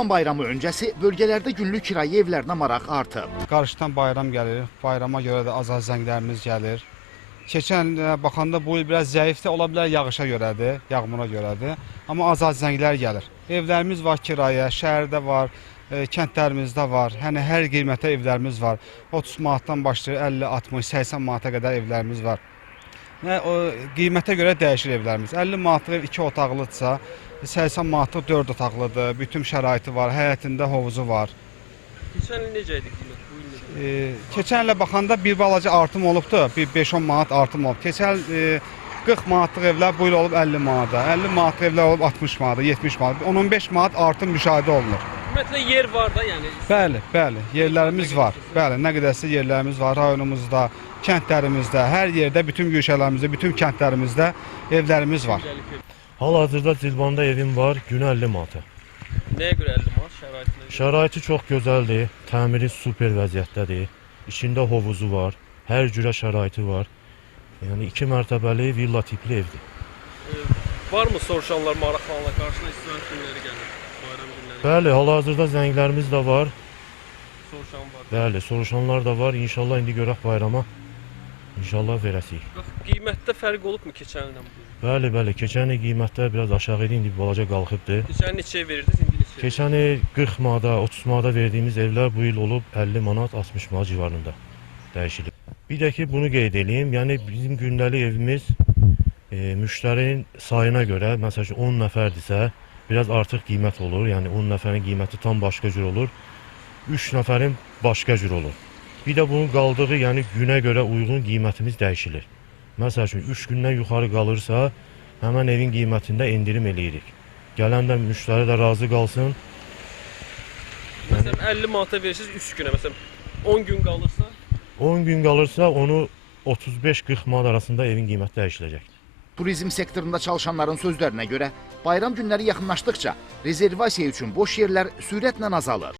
Qurban Bayramı öncəsi bölgələrdə günlük kirayə evlərinə maraq artıb. Qarşıdan bayram gəlir, bayrama görə də az zənglərimiz gəlir. Keçən baxanda bu il biraz zəif də ola bilər, yağışa görədir, yağmura görədir. Amma az zənglər gəlir. Evlərimiz var kirayə, şəhərdə var, kəndlərimizdə var. Yəni hər qiymətə evlərimiz var. 30 manatdan başlayır 50, 60, 80 manata qədər evlərimiz var. O qiymətə görə dəyişir evlərimiz. 50 manatlıq ev 2 otaqlıdırsa, 80 manatlıq 4 otaqlıdır. Bütün şəraiti var, həyətində hovuzu var. Keçən il necə idi qiymət? Bu il necə? Keçən ilə baxanda bir balaca artım olubdu. Bir 5-10 manat artım olub. Keçən 40 manatlıq evlər bu il olub 50 manata. 50 manatlıq evlər olub 60 manata, 70 manat. 10-15 manat artım müşahidə olunur. Ümumiyyətlə yer var da, yəni. Bəli, yerlərimiz var. Bəli, nə qədərsə yerlərimiz var rayonumuzda, kəndlərimizdə, hər yerdə, bütün güşələrimizdə, bütün kəndlərimizdə evlərimiz var. Hal-hazırda Cilvanda evim var, günə 50 manata. Nəyə görə 50 manat şəraitində? Şəraiti çox gözəldir, təmiri super vəziyyətdədir. İçində hovuzu var, hər cürə şəraiti var. Yəni 2 mərtəbəli villa tipli evdir. Varmı soruşanlar, maraqlananlar, qarşına istirahət günləri gəlir, bayram günləri? Bəli, hal-hazırda zənglərimiz də var. Soruşan var. Bəli, soruşanlar da var. İnşallah indi görək bayrama. İnşallah verəsik. Qiymətdə fərq olubmu keçən ildən bu il? Bəli, keçən il qiymətlər biraz aşağı idi, indi balaca qalxıbdır. Keçən il neçəyə verirdiniz, indi neçəyə? Keçən il 40 manata, 30 manata verdiyimiz evlər bu il olub 50 manat, 60 manat civarında dəyişilib. Bir də ki, bunu qeyd edeyim, yəni bizim gündəlik evimiz müştərinin sayına görə, məsəl üçün 10 nəfərdirsə, biraz artıq qiymət olur. Yəni 10 nəfərin qiyməti tam başqa cür olur. 3 nəfərin başqa cür olur. Bir də bunun qaldığı, yəni günə görə uyğun qiymətimiz dəyişilir. Məsəl üçün 3 gündən yuxarı qalırsa, həmən evin qiymətində endirim eləyirik. Gələn də müştəri də razı qalsın. Məsələn 50 manata verirsiniz 3 günə, məsələn 10 gün qalırsa? 10 gün qalırsa onu 35-40 manat arasında evin qiyməti dəyişiləcək. Turizm sektorunda çalışanların sözlərinə görə bayram günləri yaxınlaşdıqca rezervasiya üçün boş yerlər sürətlə azalır.